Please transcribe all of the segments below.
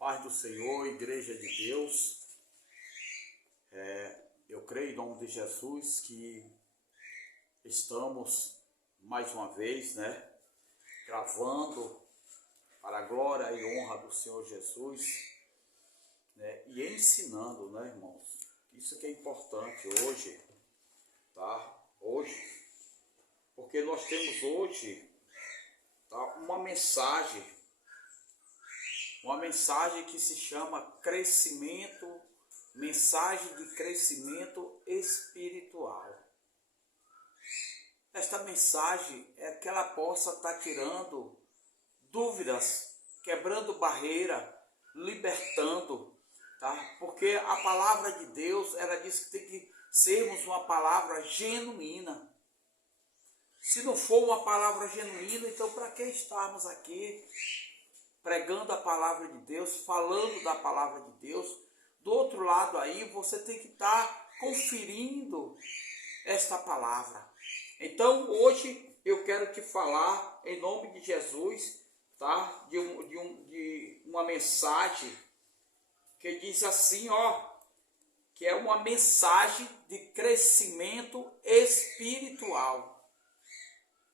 Paz do Senhor, Igreja de Deus. Eu creio em nome de Jesus que estamos mais uma vez, gravando para a glória e honra do Senhor Jesus, e ensinando, irmãos. Isso que é importante hoje, tá? Hoje, porque nós temos hoje, tá, uma mensagem que se chama crescimento, mensagem de crescimento espiritual. Esta mensagem é que ela possa estar tirando dúvidas, quebrando barreira, libertando, tá? Porque a palavra de Deus, ela diz que tem que sermos uma palavra genuína. Se não for uma palavra genuína, então para que estarmos aqui pregando a palavra de Deus, falando da palavra de Deus? Do outro lado aí, você tem que estar conferindo esta palavra. Então, hoje eu quero te falar, em nome de Jesus, tá? De uma mensagem que diz assim, que é uma mensagem de crescimento espiritual.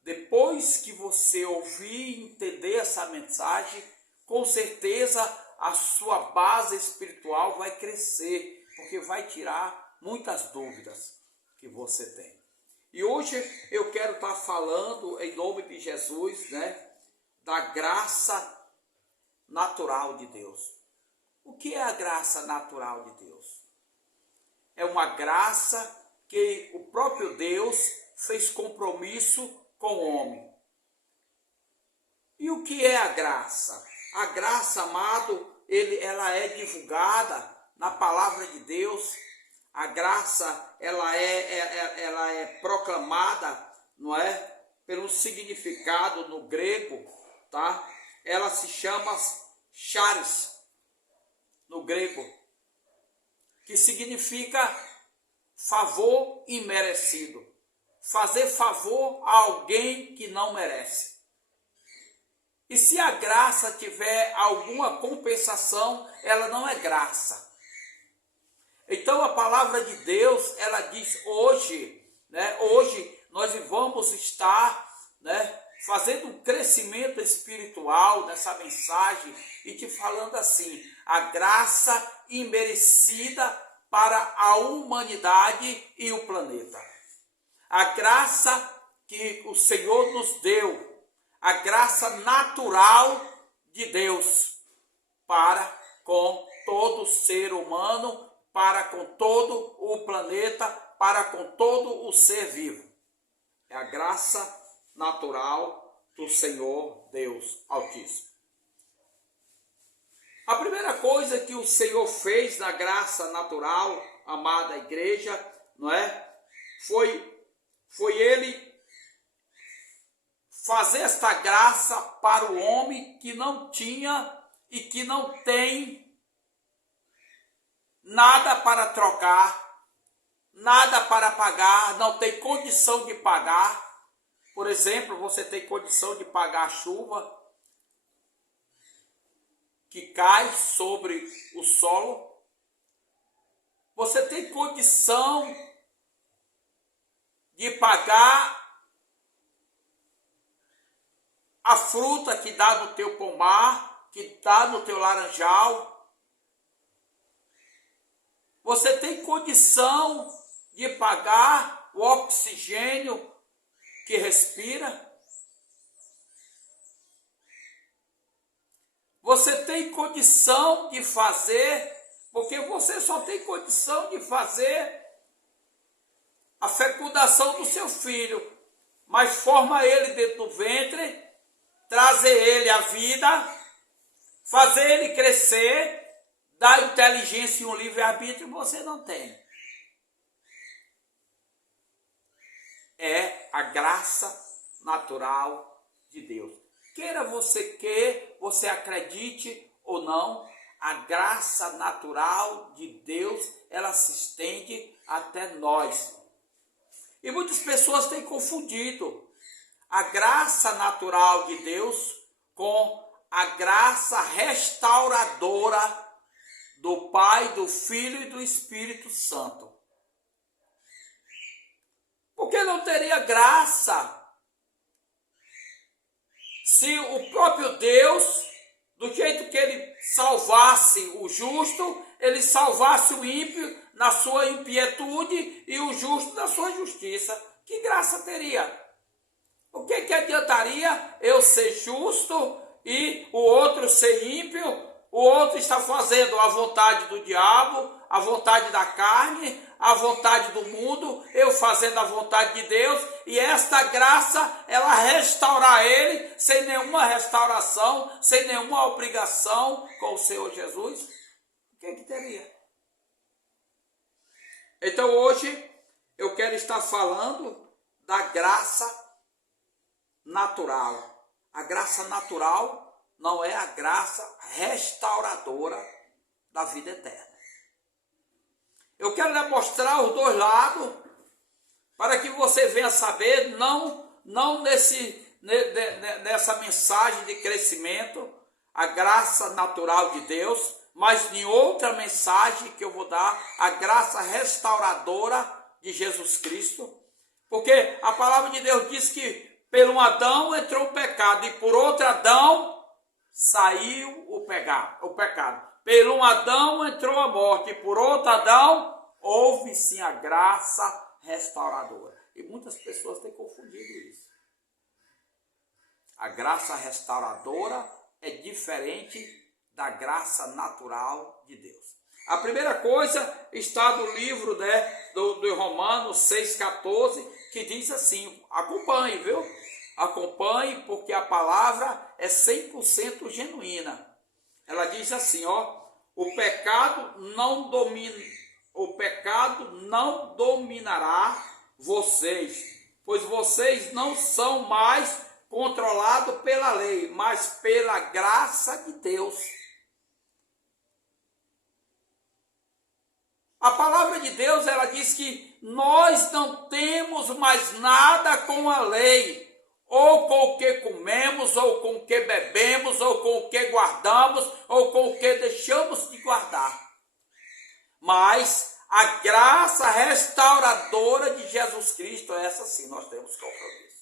Depois que você ouvir e entender essa mensagem, com certeza a sua base espiritual vai crescer, porque vai tirar muitas dúvidas que você tem. E hoje eu quero estar falando, em nome de Jesus, da graça natural de Deus. O que é a graça natural de Deus? É uma graça que o próprio Deus fez compromisso com o homem. E o que é a graça? A graça, amado, ela é divulgada na palavra de Deus. A graça, ela é proclamada, pelo significado no grego, tá? Ela se chama charis, no grego, que significa favor imerecido. Fazer favor a alguém que não merece. E se a graça tiver alguma compensação, ela não é graça. Então a palavra de Deus, ela diz hoje, hoje nós vamos estar, fazendo um crescimento espiritual nessa mensagem e te falando assim, a graça imerecida para a humanidade e o planeta. A graça que o Senhor nos deu, a graça natural de Deus para com todo ser humano, para com todo o planeta, para com todo o ser vivo. É a graça natural do Senhor Deus Altíssimo. A primeira coisa que o Senhor fez na graça natural, amada igreja, foi Ele fazer esta graça para o homem que não tinha e que não tem nada para trocar, nada para pagar, não tem condição de pagar. Por exemplo, você tem condição de pagar a chuva que cai sobre o solo? Você tem condição de pagar a fruta que dá no teu pomar, que dá no teu laranjal? Você tem condição de pagar o oxigênio que respira? Você tem condição de fazer, porque você só tem condição de fazer a fecundação do seu filho, mas forma ele dentro do ventre, trazer ele à vida, fazer ele crescer, dar inteligência e um livre-arbítrio, você não tem. É a graça natural de Deus. Queira você acredite ou não, a graça natural de Deus, ela se estende até nós. E muitas pessoas têm confundido a graça natural de Deus com a graça restauradora do Pai, do Filho e do Espírito Santo. Porque não teria graça se o próprio Deus, do jeito que ele salvasse o justo, ele salvasse o ímpio na sua impietude e o justo na sua justiça. Que graça teria? O que adiantaria eu ser justo e o outro ser ímpio? O outro está fazendo a vontade do diabo, a vontade da carne, a vontade do mundo, eu fazendo a vontade de Deus, e esta graça, ela restaurar ele, sem nenhuma restauração, sem nenhuma obrigação com o Senhor Jesus, o que teria? Então hoje, eu quero estar falando da graça natural. A graça natural não é a graça restauradora da vida eterna. Eu quero lhe mostrar os dois lados, para que você venha saber, não nessa mensagem de crescimento, a graça natural de Deus, mas em outra mensagem que eu vou dar, a graça restauradora de Jesus Cristo. Porque a palavra de Deus diz que por um Adão entrou o pecado e por outro Adão saiu o pecado. Por um Adão entrou a morte e por outro Adão houve sim a graça restauradora. E muitas pessoas têm confundido isso. A graça restauradora é diferente da graça natural de Deus. A primeira coisa está no livro do Romanos 6,14, que diz assim, acompanhe, viu? Acompanhe, porque a palavra é 100% genuína. Ela diz assim, o pecado não dominará vocês, pois vocês não são mais controlados pela lei, mas pela graça de Deus. A palavra de Deus, ela diz que nós não temos mais nada com a lei, ou com o que comemos, ou com o que bebemos, ou com o que guardamos, ou com o que deixamos de guardar. Mas a graça restauradora de Jesus Cristo, essa sim nós temos compromisso.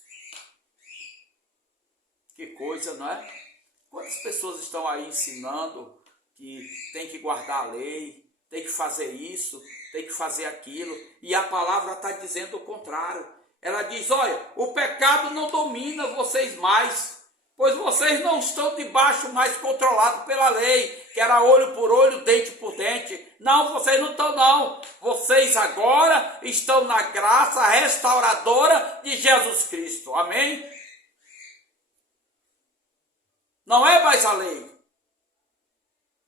Que coisa, não é? Quantas pessoas estão aí ensinando que tem que guardar a lei, tem que fazer isso, tem que fazer aquilo, e a palavra está dizendo o contrário. Ela diz, olha, o pecado não domina vocês mais, pois vocês não estão debaixo mais controlados pela lei, que era olho por olho, dente por dente. Não, vocês não estão não. Vocês agora estão na graça restauradora de Jesus Cristo. Amém? Não é mais a lei,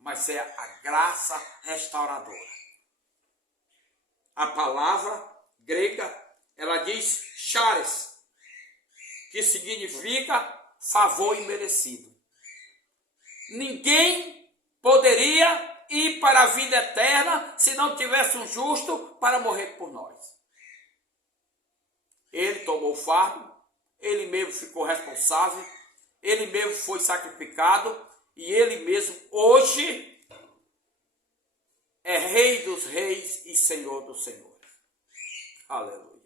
mas é a graça restauradora. A palavra grega, ela diz charis, que significa favor imerecido. Ninguém poderia ir para a vida eterna se não tivesse um justo para morrer por nós. Ele tomou o fardo, ele mesmo ficou responsável, ele mesmo foi sacrificado e ele mesmo hoje é Rei dos Reis e Senhor dos Senhores. Aleluia.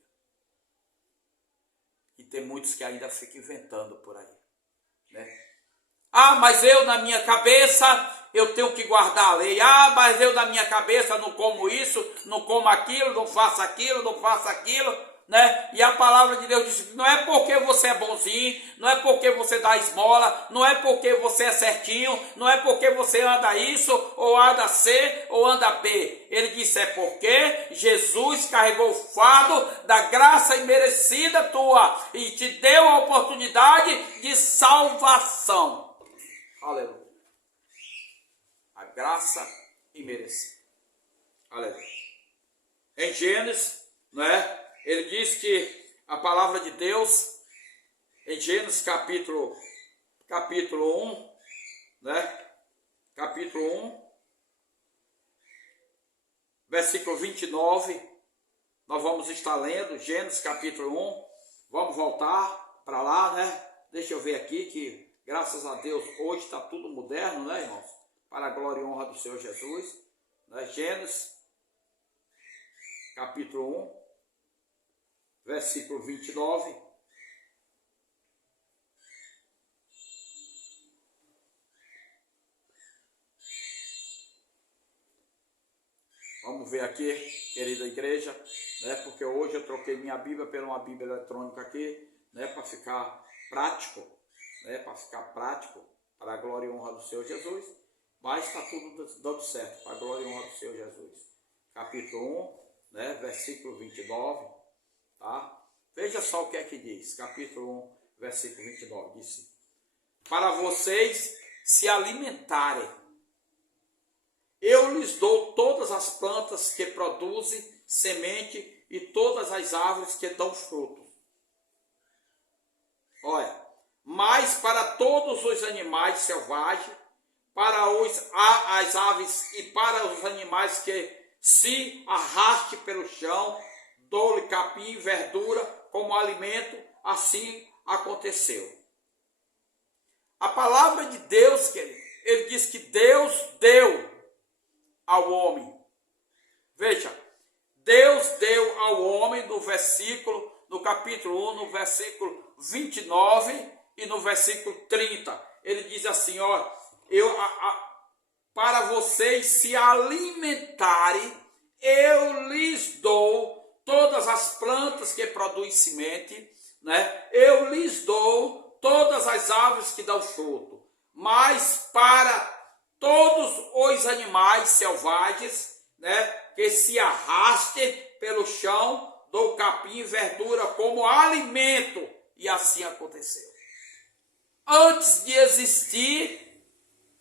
E tem muitos que ainda ficam inventando por aí, né? Ah, mas eu na minha cabeça eu tenho que guardar a lei. Ah, mas eu na minha cabeça não como isso, não como aquilo, não faço aquilo, não faço aquilo, né? E a palavra de Deus diz, não é porque você é bonzinho, não é porque você dá esmola, não é porque você é certinho, não é porque você anda isso, ou anda C, ou anda B. Ele disse, é porque Jesus carregou o fardo da graça imerecida tua e te deu a oportunidade de salvação. Aleluia. A graça imerecida. Aleluia. Em Gênesis, né? Ele diz que a palavra de Deus, em Gênesis capítulo 1, né? Capítulo 1, versículo 29, nós vamos estar lendo Gênesis capítulo 1, vamos voltar para lá, né? Deixa eu ver aqui que Graças a Deus, hoje está tudo moderno, né, irmãos? Para a glória e honra do Senhor Jesus. Né? Gênesis, capítulo 1, versículo 29. Vamos ver aqui, querida igreja, né? Porque hoje eu troquei minha Bíblia por uma Bíblia eletrônica aqui, né? Para ficar prático, né? Para ficar prático, para a glória e honra do Senhor Jesus. Mas está tudo dando certo, para a glória e honra do Senhor Jesus. Capítulo 1, né? Versículo 29, tá? Veja só o que é que diz, capítulo 1, versículo 29, disse: para vocês se alimentarem, eu lhes dou todas as plantas que produzem semente e todas as árvores que dão fruto. Olha, mas para todos os animais selvagens, para as aves e para os animais que se arrastem pelo chão, dou-lhe capim e verdura como alimento, assim aconteceu. A palavra de Deus, querido, ele diz que Deus deu ao homem. Veja, Deus deu ao homem no capítulo 1, no versículo 29 e no versículo 30. Ele diz assim, ó, para vocês se alimentarem, eu lhes dou todas as plantas que produzem semente, né? Eu lhes dou todas as árvores que dão fruto, mas para todos os animais selvagens, né, que se arrastem pelo chão, dou capim e verdura como alimento. E assim aconteceu. Antes de existir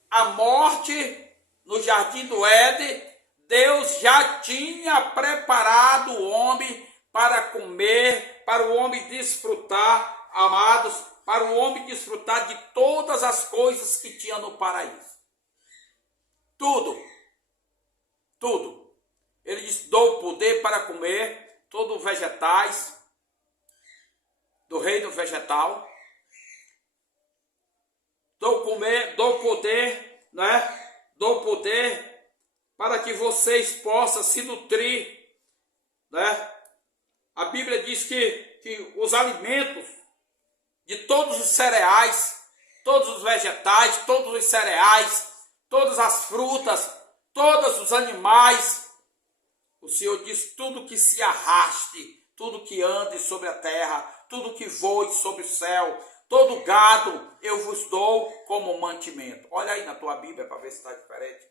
a morte no jardim do Éden, Deus já tinha preparado o homem para comer, para o homem desfrutar, amados, para o homem desfrutar de todas as coisas que tinha no paraíso. Tudo. Ele diz, dou poder para comer todos os vegetais do reino vegetal. Dou poder, né? Dou poder para que vocês possam se nutrir, né? A Bíblia diz que os alimentos de todos os cereais, todos os vegetais, todos os cereais, todas as frutas, todos os animais, o Senhor diz, tudo que se arraste, tudo que ande sobre a terra, tudo que voe sobre o céu, todo gado eu vos dou como mantimento. Olha aí na tua Bíblia para ver se está diferente.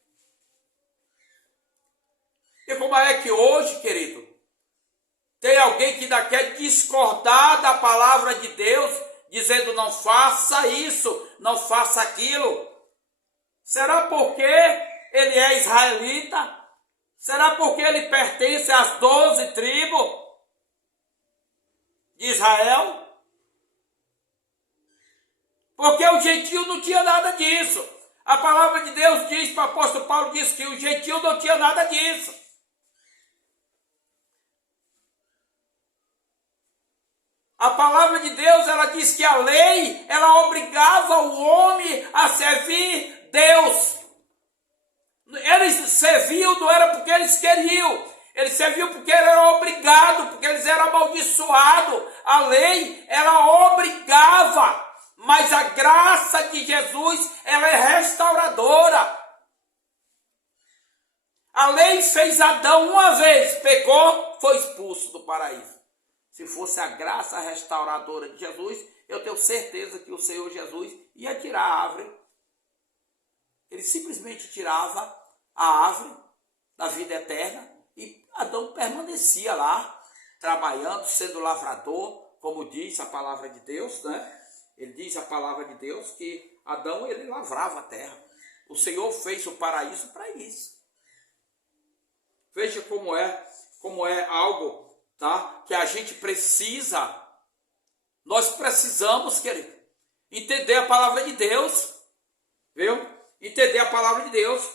E como é que hoje, querido, tem alguém que ainda quer discordar da palavra de Deus, dizendo não faça isso, não faça aquilo. Será porque ele é israelita? Será porque ele pertence às 12 tribos de Israel? Porque o gentio não tinha nada disso. A palavra de Deus diz, para o apóstolo Paulo diz que o gentio não tinha nada disso. A palavra de Deus, ela diz que a lei, ela obrigava o homem a servir Deus. Eles serviam, não era porque eles queriam, eles serviam porque eram obrigados, porque eles eram amaldiçoados. A lei, ela obrigava, mas a graça de Jesus, ela é restauradora. A lei fez Adão uma vez, pecou, foi expulso do paraíso. Se fosse a graça restauradora de Jesus, eu tenho certeza que o Senhor Jesus ia tirar a árvore. Ele simplesmente tirava a árvore da vida eterna e Adão permanecia lá, trabalhando, sendo lavrador, como diz a palavra de Deus, né? Ele diz a palavra de Deus que Adão, ele lavrava a terra. O Senhor fez o paraíso para isso. Veja como é algo, tá? Que a gente precisa, nós precisamos, querido, entender a palavra de Deus, viu? Entender a palavra de Deus.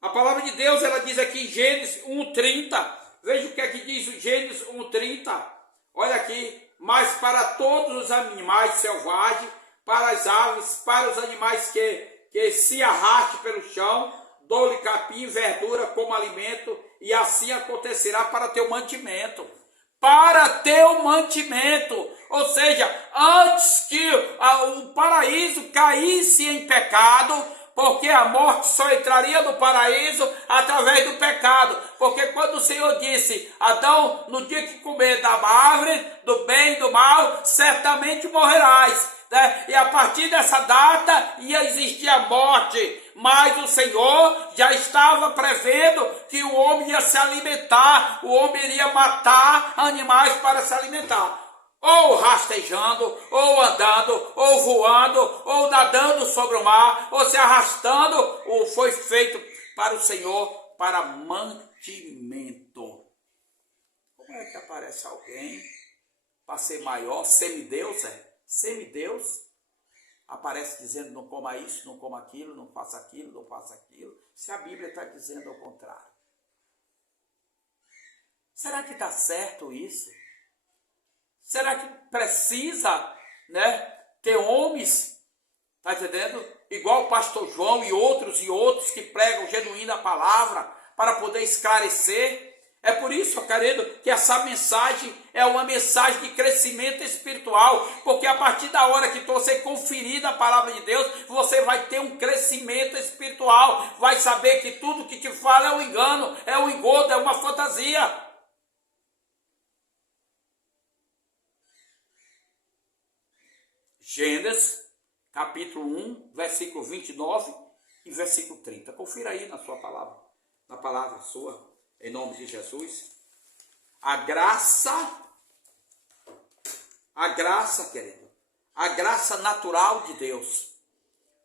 A palavra de Deus, ela diz aqui em Gênesis 1:30. Veja o que é que diz o Gênesis 1:30. Olha aqui. Mas para todos os animais selvagens, para as aves, para os animais que se arrastem pelo chão, dou-lhe capim e verdura como alimento, e assim acontecerá para teu mantimento. Para teu mantimento, ou seja, antes que o paraíso caísse em pecado, porque a morte só entraria no paraíso através do pecado, porque quando o Senhor disse, Adão, no dia que comer da árvore, do bem e do mal, certamente morrerás, né? E a partir dessa data ia existir a morte, mas o Senhor já estava prevendo que o homem ia se alimentar, o homem iria matar animais para se alimentar, ou rastejando, ou andando, ou voando, ou nadando sobre o mar, ou se arrastando, ou foi feito para o Senhor para mantimento. Como é que aparece alguém para ser maior, semideus, semideus, aparece dizendo não coma isso, não coma aquilo, não faça aquilo, não faça aquilo, se a Bíblia está dizendo ao contrário? Será que está certo isso? Será que precisa, né, ter homens, tá entendendo? Igual o pastor João e outros que pregam genuína palavra para poder esclarecer? É por isso, querido, que essa mensagem é uma mensagem de crescimento espiritual, porque a partir da hora que você conferir a palavra de Deus, você vai ter um crescimento espiritual, vai saber que tudo que te fala é um engano, é um engodo, é uma fantasia. Gênesis, capítulo 1, versículo 29 e versículo 30. Confira aí na sua palavra, na palavra sua, em nome de Jesus. A graça, querido, a graça natural de Deus.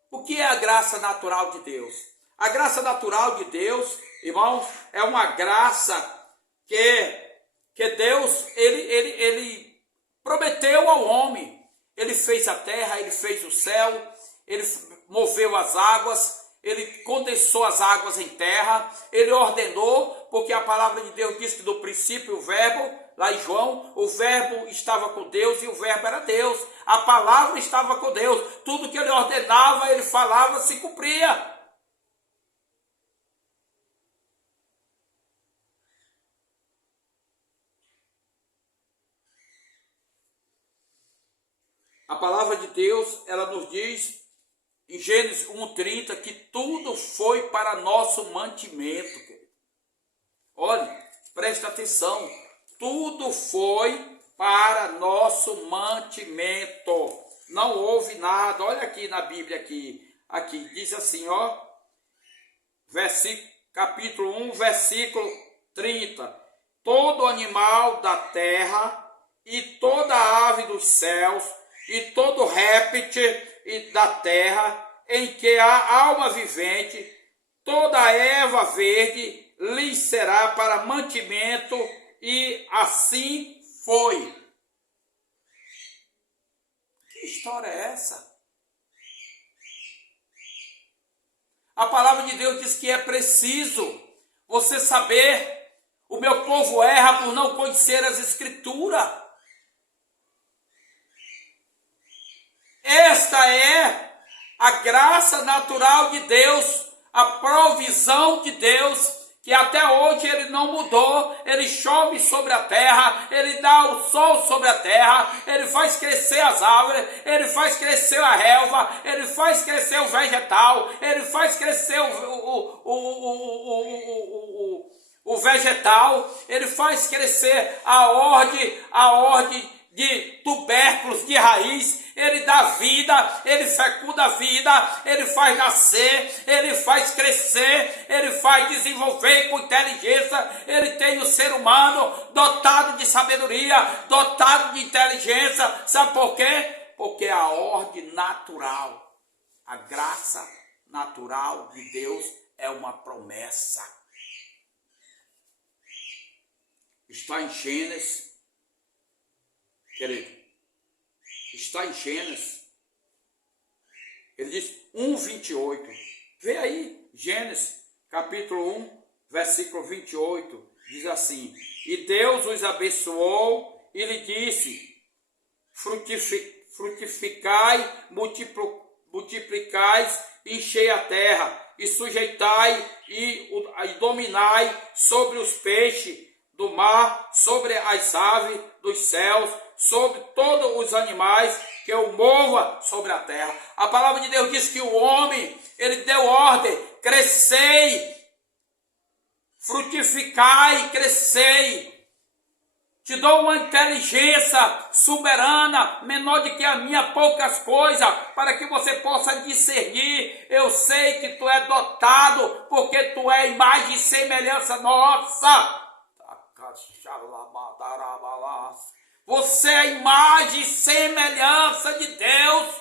O que é a graça natural de Deus? A graça natural de Deus, irmãos, é uma graça que Deus, ele prometeu ao homem. Ele fez a terra, ele fez o céu, ele moveu as águas, ele condensou as águas em terra, ele ordenou, porque a palavra de Deus diz que no princípio o verbo, lá em João, o verbo estava com Deus e o verbo era Deus, a palavra estava com Deus, tudo que ele ordenava, ele falava, se cumpria. A palavra de Deus, ela nos diz em Gênesis 1:30 que tudo foi para nosso mantimento, querido. Olha, presta atenção, tudo foi para nosso mantimento. Não houve nada. Olha aqui na Bíblia aqui diz assim, ó, capítulo 1, versículo 30. Todo animal da terra e toda ave dos céus e todo réptil da terra em que há alma vivente, toda erva verde lhe será para mantimento, e assim foi. Que história é essa? A palavra de Deus diz que é preciso você saber. O meu povo erra por não conhecer as Escrituras. Esta é a graça natural de Deus, a provisão de Deus, que até hoje ele não mudou. Ele chove sobre a terra, ele dá o sol sobre a terra, ele faz crescer as árvores, ele faz crescer a relva, ele faz crescer o vegetal, ele faz crescer o vegetal, ele faz crescer a ordem de tubérculos, de raiz, ele dá vida, ele fecunda a vida, ele faz nascer, ele faz crescer, ele faz desenvolver com inteligência. Ele tem o ser humano dotado de sabedoria, dotado de inteligência. Sabe por quê? Porque a ordem natural, a graça natural de Deus é uma promessa. Está em Gênesis, querido, está em Gênesis, ele diz 1:28, vê aí, Gênesis, capítulo 1, versículo 28, diz assim: e Deus os abençoou e lhe disse, frutificai, multiplicais, enchei a terra, e sujeitai e dominai sobre os peixes do mar, sobre as aves dos céus, sobre todos os animais que eu mova sobre a terra. A palavra de Deus diz que o homem, ele deu ordem: crescei, frutificai, crescei. Te dou uma inteligência soberana, menor do que a minha, poucas coisas, para que você possa discernir. Eu sei que tu é dotado, porque tu é imagem e semelhança nossa. Você é imagem e semelhança de Deus.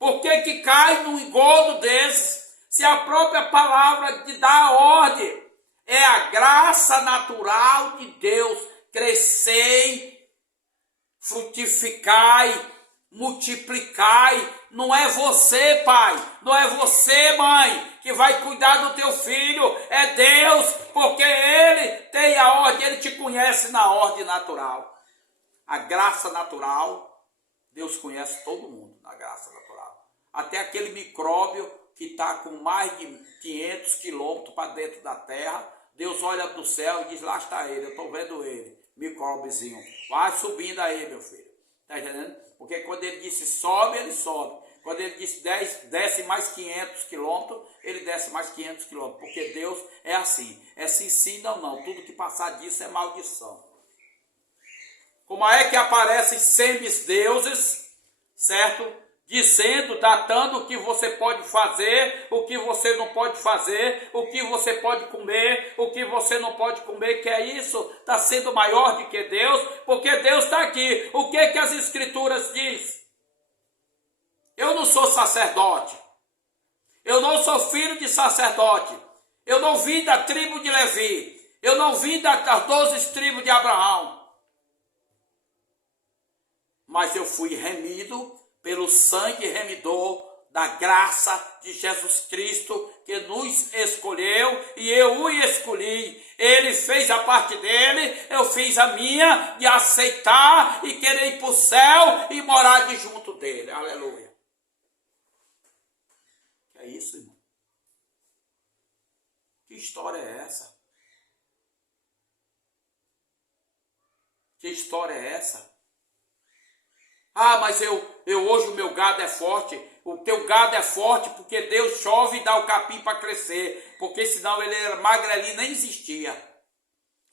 Por que cai num engodo desses? Se a própria palavra te dá a ordem, é a graça natural de Deus. Crescei, frutificai, multiplicai. Não é você, pai, não é você, mãe, que vai cuidar do teu filho. É Deus, porque Ele tem a ordem, Ele te conhece na ordem natural. A graça natural, Deus conhece todo mundo na graça natural. Até aquele micróbio que está com mais de 500 quilômetros para dentro da terra, Deus olha do céu e diz: lá está ele, eu estou vendo ele, micróbiozinho. Vai subindo aí, meu filho. Está entendendo? Porque quando ele disse sobe, ele sobe. Quando ele disse desce mais 500 quilômetros, ele desce mais 500 quilômetros. Porque Deus é assim. É sim ou não. Tudo que passar disso é maldição. Como é que aparecem semideuses, certo? Dizendo, datando o que você pode fazer, o que você não pode fazer, o que você pode comer, o que você não pode comer, que é isso? Está sendo maior do que Deus, porque Deus está aqui. O que as Escrituras diz? Eu não sou sacerdote, eu não sou filho de sacerdote, eu não vim da tribo de Levi, eu não vim das 12 tribos de Abraão, mas eu fui remido pelo sangue remidor da graça de Jesus Cristo, que nos escolheu e eu o escolhi. Ele fez a parte dele, eu fiz a minha, de aceitar e querer ir para o céu e morar de junto dele. Aleluia. É isso, irmão. Que história é essa? Que história é essa? Ah, mas hoje o meu gado é forte. O teu gado é forte porque Deus chove e dá o capim para crescer. Porque senão ele era magrelinho, nem existia.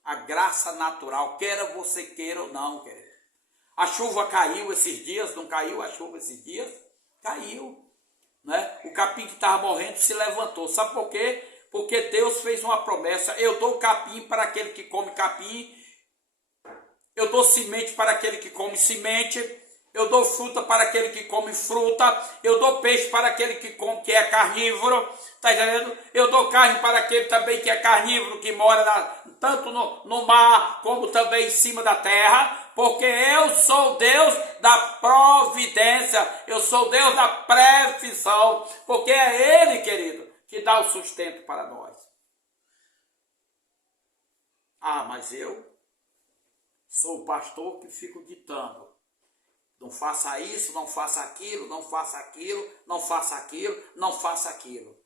A graça natural, queira você queira ou não, querido. A chuva caiu esses dias, não caiu a chuva esses dias? Caiu. Né? O capim que estava morrendo se levantou. Sabe por quê? Porque Deus fez uma promessa. Eu dou capim para aquele que come capim. Eu dou semente para aquele que come semente. Eu dou fruta para aquele que come fruta. Eu dou peixe para aquele que come, que é carnívoro. Está entendendo? Eu dou carne para aquele também que é carnívoro, que mora tanto no mar, como também em cima da terra. Porque eu sou Deus da providência. Eu sou Deus da previsão. Porque é Ele, querido, que dá o sustento para nós. Ah, mas eu sou o pastor que fico ditando. Não faça isso, não faça aquilo, não faça aquilo, não faça aquilo, não faça aquilo.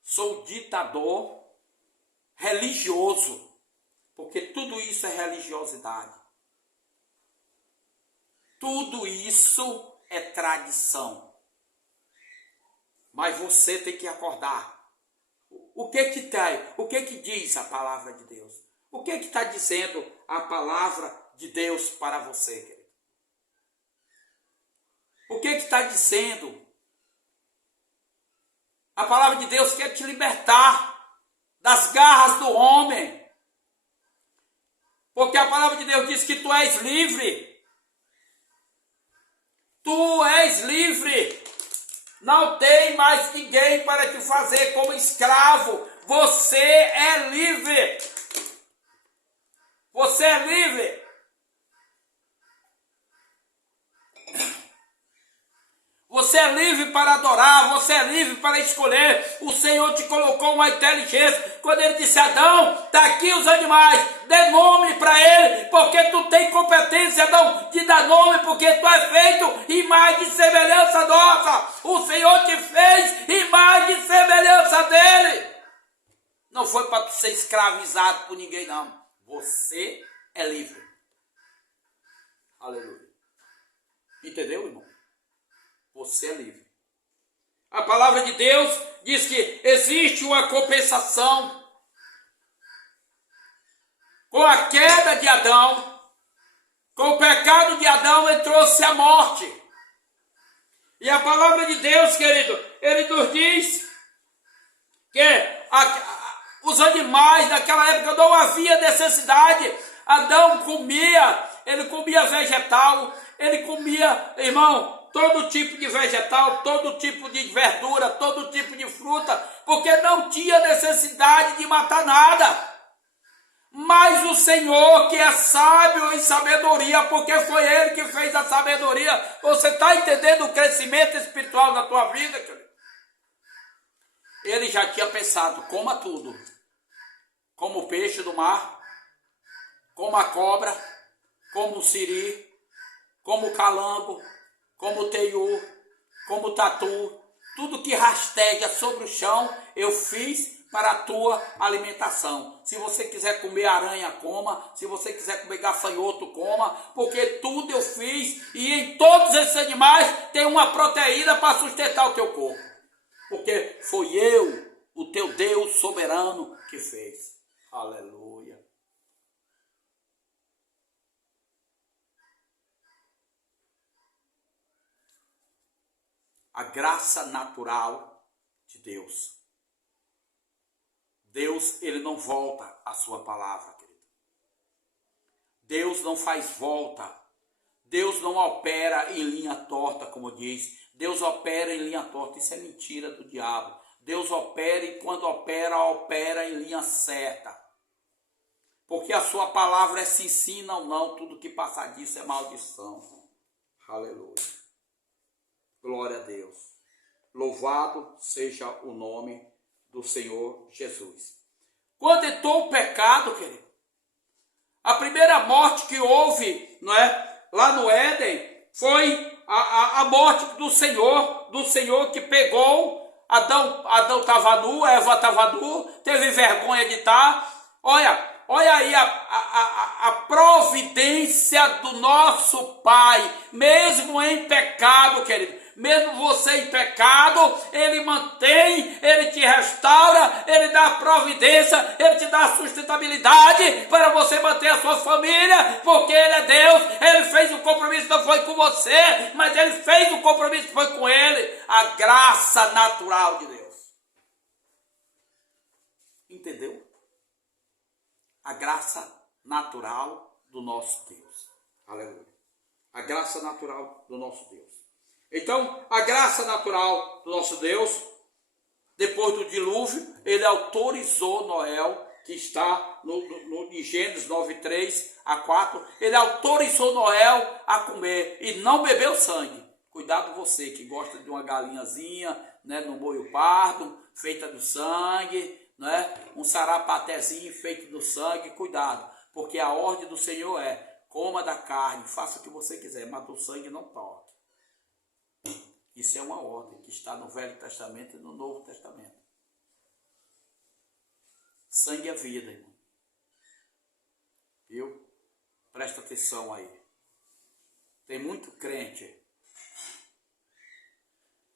Sou ditador religioso, porque tudo isso é religiosidade. Tudo isso é tradição. Mas você tem que acordar. O que que tem? O que que diz a palavra de Deus? O que que está dizendo a palavra de Deus para você, querido? O que está dizendo? A palavra de Deus quer te libertar das garras do homem. Porque a palavra de Deus diz que tu és livre. Tu és livre. Não tem mais ninguém para te fazer como escravo. Você é livre. Você é livre. Você é livre para adorar, você é livre para escolher. O Senhor te colocou uma inteligência. Quando ele disse, Adão, está aqui os animais, dê nome para ele, porque tu tem competência, Adão, de dar nome, porque tu é feito imagem e semelhança nossa. O Senhor te fez imagem e semelhança dele. Não foi para tu ser escravizado por ninguém, não. Você é livre. Aleluia. Entendeu, irmão? Você é livre. A palavra de Deus diz que existe uma compensação. Com a queda de Adão, com o pecado de Adão, ele trouxe a morte. E a palavra de Deus, querido, ele nos diz que os animais naquela época não havia necessidade. Adão comia, ele comia vegetal, ele comia, irmão, todo tipo de vegetal, todo tipo de verdura, todo tipo de fruta, porque não tinha necessidade de matar nada. Mas o Senhor, que é sábio em sabedoria, porque foi Ele que fez a sabedoria. Você está entendendo o crescimento espiritual da tua vida, querido? Ele já tinha pensado, coma tudo. Como o peixe do mar, como a cobra, como o siri, como o calango, como o teiu, como o tatu. Tudo que rasteja sobre o chão, eu fiz para a tua alimentação. Se você quiser comer aranha, coma. Se você quiser comer gafanhoto, coma. Porque tudo eu fiz. E em todos esses animais tem uma proteína para sustentar o teu corpo. Porque foi eu, o teu Deus soberano, que fez. Aleluia. A graça natural de Deus. Deus, ele não volta à sua palavra, querido. Deus não faz volta. Deus não opera em linha torta, como diz. Deus opera em linha torta. Isso é mentira do diabo. Deus opera e quando opera, opera em linha certa. Porque a sua palavra é se ensina ou não. Tudo que passar disso é maldição. Aleluia. Glória a Deus. Louvado seja o nome do Senhor Jesus. Quando entrou o pecado, querido, a primeira morte que houve, não é, lá no Éden, foi a morte do Senhor que pegou Adão estava nu, Eva estava nu, teve vergonha de estar. Olha aí a providência do nosso Pai, mesmo em pecado, querido. Mesmo você em pecado, Ele mantém, Ele te restaura, Ele dá providência, Ele te dá sustentabilidade para você manter a sua família, porque Ele é Deus, Ele fez o compromisso, não foi com você, mas Ele fez o compromisso, foi com Ele, a graça natural de Deus. Entendeu? A graça natural do nosso Deus. Aleluia. A graça natural do nosso Deus. Então, a graça natural do nosso Deus, depois do dilúvio, ele autorizou Noé, que está em Gênesis 9:3 a 4, ele autorizou Noé a comer e não bebeu sangue. Cuidado você que gosta de uma galinhazinha, né, no molho pardo, feita do sangue, né, um sarapatezinho feito do sangue, cuidado, porque a ordem do Senhor é, coma da carne, faça o que você quiser, mas do sangue não toque. Isso é uma ordem que está no Velho Testamento e no Novo Testamento. Sangue é vida, irmão. Viu? Presta atenção aí. Tem muito crente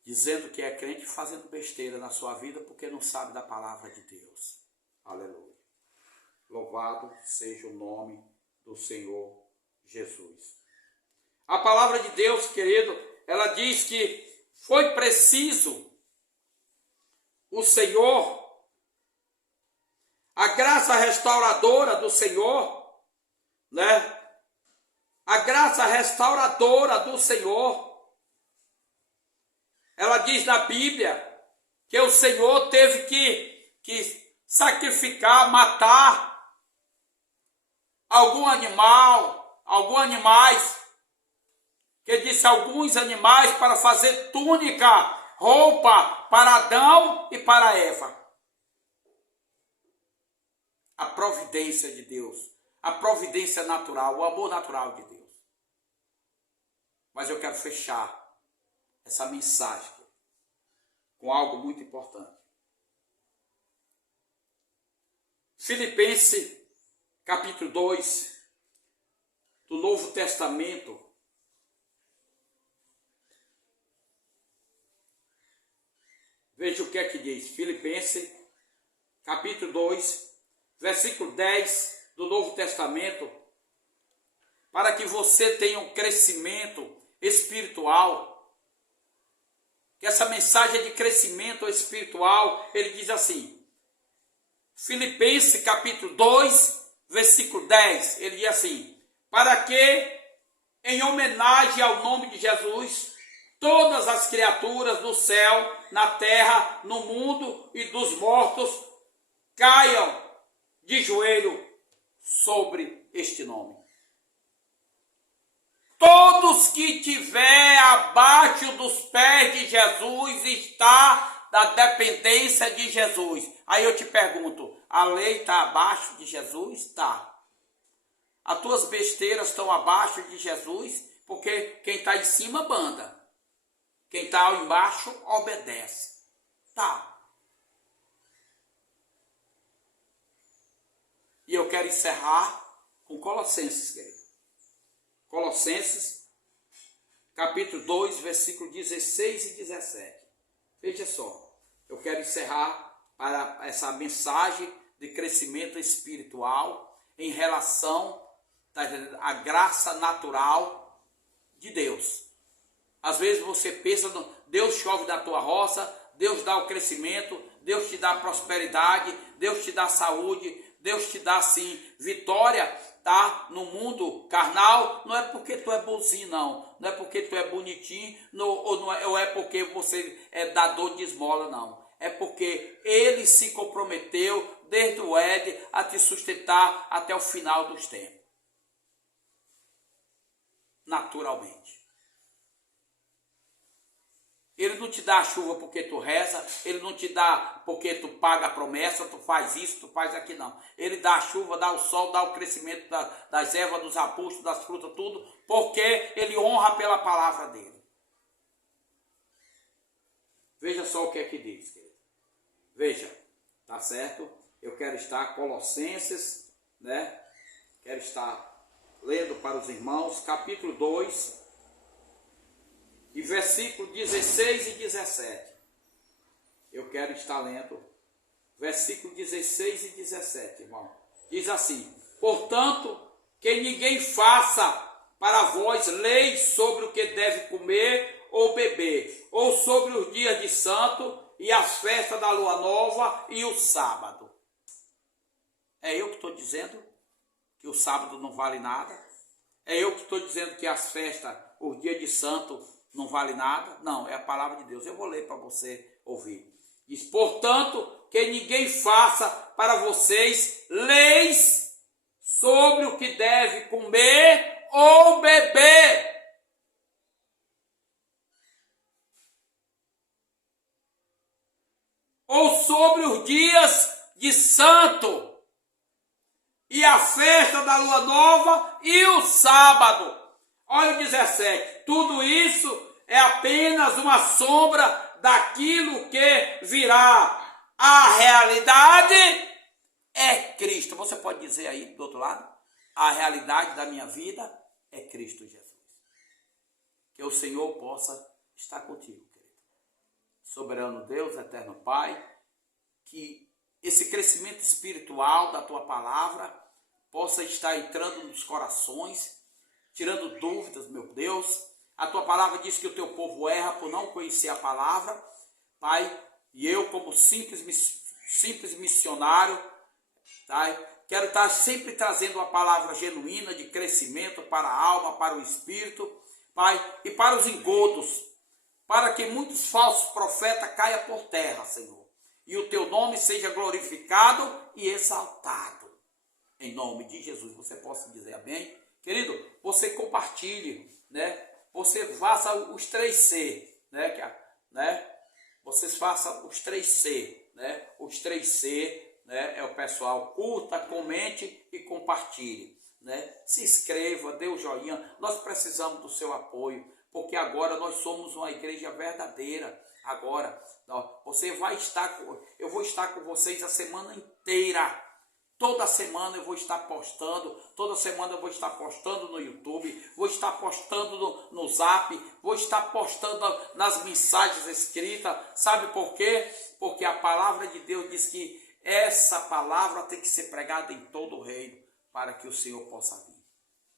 dizendo que é crente fazendo besteira na sua vida porque não sabe da palavra de Deus. Aleluia. Louvado seja o nome do Senhor Jesus. A palavra de Deus, querido, ela diz que foi preciso o Senhor, a graça restauradora do Senhor, né? A graça restauradora do Senhor. Ela diz na Bíblia que o Senhor teve que sacrificar, matar alguns animais, que disse alguns animais para fazer túnica, roupa para Adão e para Eva. A providência de Deus, a providência natural, o amor natural de Deus. Mas eu quero fechar essa mensagem com algo muito importante. Filipenses, capítulo 2, do Novo Testamento. Veja o que é que diz. Filipenses, capítulo 2, versículo 10 do Novo Testamento. Para que você tenha um crescimento espiritual. Que essa mensagem de crescimento espiritual, ele diz assim. Filipenses capítulo 2, versículo 10, ele diz assim: para que, em homenagem ao nome de Jesus, todas as criaturas do céu, na terra, no mundo e dos mortos, caiam de joelho sobre este nome. Todos que estiver abaixo dos pés de Jesus está da dependência de Jesus. Aí eu te pergunto, a lei está abaixo de Jesus? Está. As tuas besteiras estão abaixo de Jesus, porque quem está em cima manda. Quem está embaixo obedece. Tá. E eu quero encerrar com Colossenses, querido. Colossenses, capítulo 2, versículo 16 e 17. Veja só, eu quero encerrar para essa mensagem de crescimento espiritual em relação à graça natural de Deus. Às vezes você pensa, Deus chove na tua roça, Deus dá o crescimento, Deus te dá prosperidade, Deus te dá saúde, Deus te dá sim vitória, tá? No mundo carnal, não é porque tu é bonzinho, não é porque tu é bonitinho, ou é porque você é dador de esmola, não. É porque ele se comprometeu desde o Éden a te sustentar até o final dos tempos. Naturalmente. Ele não te dá a chuva porque tu reza, ele não te dá porque tu paga a promessa, tu faz isso, tu faz aquilo, não. Ele dá a chuva, dá o sol, dá o crescimento das ervas, dos arbustos, das frutas, tudo, porque ele honra pela palavra dele. Veja só o que é que diz, querido. Veja, tá certo? Eu quero estar Colossenses, né? Quero estar lendo para os irmãos, capítulo 2, e versículo 16 e 17. Eu quero estar lendo versículo 16 e 17, irmão. Diz assim: portanto, que ninguém faça para vós leis sobre o que deve comer ou beber, ou sobre os dias de santo e as festas da lua nova e o sábado. É eu que estou dizendo que o sábado não vale nada? É eu que estou dizendo que as festas, os dias de santo, não vale nada? Não, é a palavra de Deus. Eu vou ler para você ouvir. Diz, portanto, que ninguém faça para vocês leis sobre o que deve comer ou beber. Ou sobre os dias de santo e a festa da lua nova e o sábado. Olha o 17. Tudo isso é apenas uma sombra daquilo que virá. A realidade é Cristo. Você pode dizer aí do outro lado? A realidade da minha vida é Cristo Jesus. Que o Senhor possa estar contigo, querido. Soberano Deus, eterno Pai, que esse crescimento espiritual da tua palavra possa estar entrando nos corações, tirando dúvidas, meu Deus. A tua palavra diz que o teu povo erra por não conhecer a palavra, Pai, e eu como simples missionário, tá? Quero estar sempre trazendo uma palavra genuína de crescimento para a alma, para o espírito, Pai, e para os engodos, para que muitos falsos profetas caiam por terra, Senhor, e o teu nome seja glorificado e exaltado. Em nome de Jesus, você possa dizer amém? Querido, você compartilhe, né? você faça os 3C, né? Vocês façam os 3C, né? Os 3C, né? É o pessoal, curta, comente e compartilhe, né? Se inscreva, dê o joinha. Nós precisamos do seu apoio, porque agora nós somos uma igreja verdadeira. Agora, eu vou estar com vocês a semana inteira. Toda semana eu vou estar postando, toda semana eu vou estar postando no YouTube, vou estar postando no Zap, vou estar postando nas mensagens escritas. Sabe por quê? Porque a palavra de Deus diz que essa palavra tem que ser pregada em todo o reino, para que o Senhor possa vir.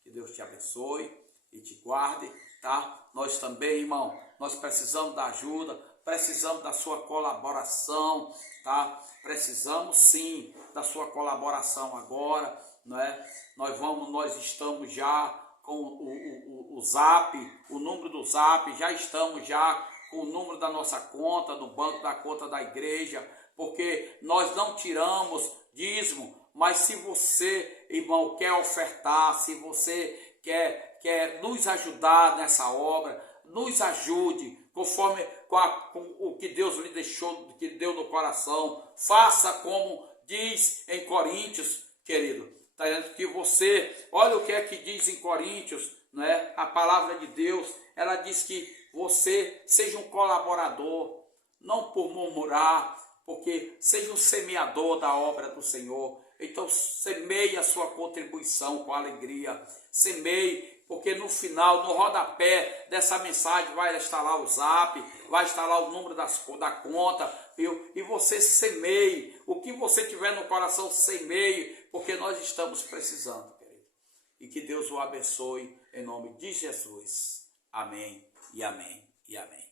Que Deus te abençoe e te guarde, tá? Nós também, irmão, nós precisamos da ajuda, precisamos da sua colaboração, tá? Precisamos sim da sua colaboração agora, né? Nós estamos já com o Zap, o número do Zap, já estamos já com o número da nossa conta, do banco da conta da igreja, porque nós não tiramos dízimo, mas se você, irmão, quer ofertar, se você quer nos ajudar nessa obra, nos ajude, conforme com o que Deus lhe deixou, que deu no coração. Faça como diz em Coríntios, querido. Tá dizendo que você, olha o que é que diz em Coríntios, né? A palavra de Deus, ela diz que você seja um colaborador, não por murmurar, porque seja um semeador da obra do Senhor. Então semeie a sua contribuição com alegria, semeie, porque no final, no rodapé dessa mensagem vai estar lá o Zap, vai estar lá o número da conta, viu? E você semeie, o que você tiver no coração, semeie, porque nós estamos precisando, querido. E que Deus o abençoe em nome de Jesus. Amém e amém e amém.